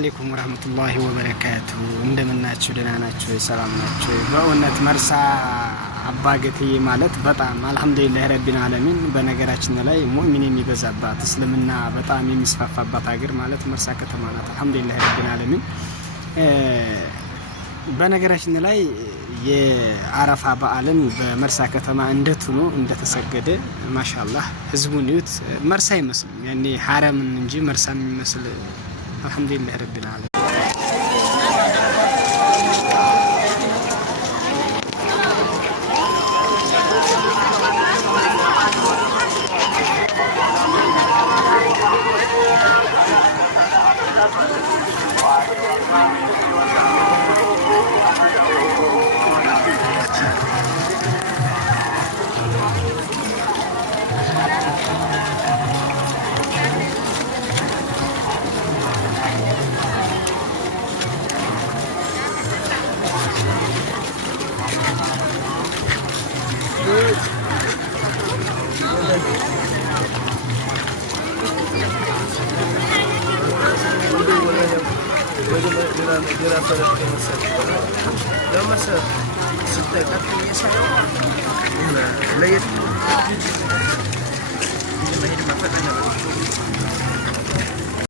አለይኩም ወራህመቱላሂ ወበረካቱ እንደምናችሁ ደህና ናችሁ ሰላም ናችሁ በእውነት መርሳ አባገቴ ማለት በጣም አልহামዱሊላህ ረቢል ዓለሚን በነገራችን ላይ ሙእሚን የሚበዛባት እስልምና በጣም የሚስፋፋባት ሀገር ማለት መርሳ ከተማ ናት አልহামዱሊላህ ረቢል ዓለሚን በነገራችን ላይ የአረፋ በዓልን በመርሳ ከተማ እንደትኑ እንደተሰገደ ማሻአላህ ህዝቡን ይዩት መርሳ ይመስል ያኔ ሐረምን እንጂ መርሳ የሚመስል አልহামዱሊላህ ረቢል ዓለሚን لما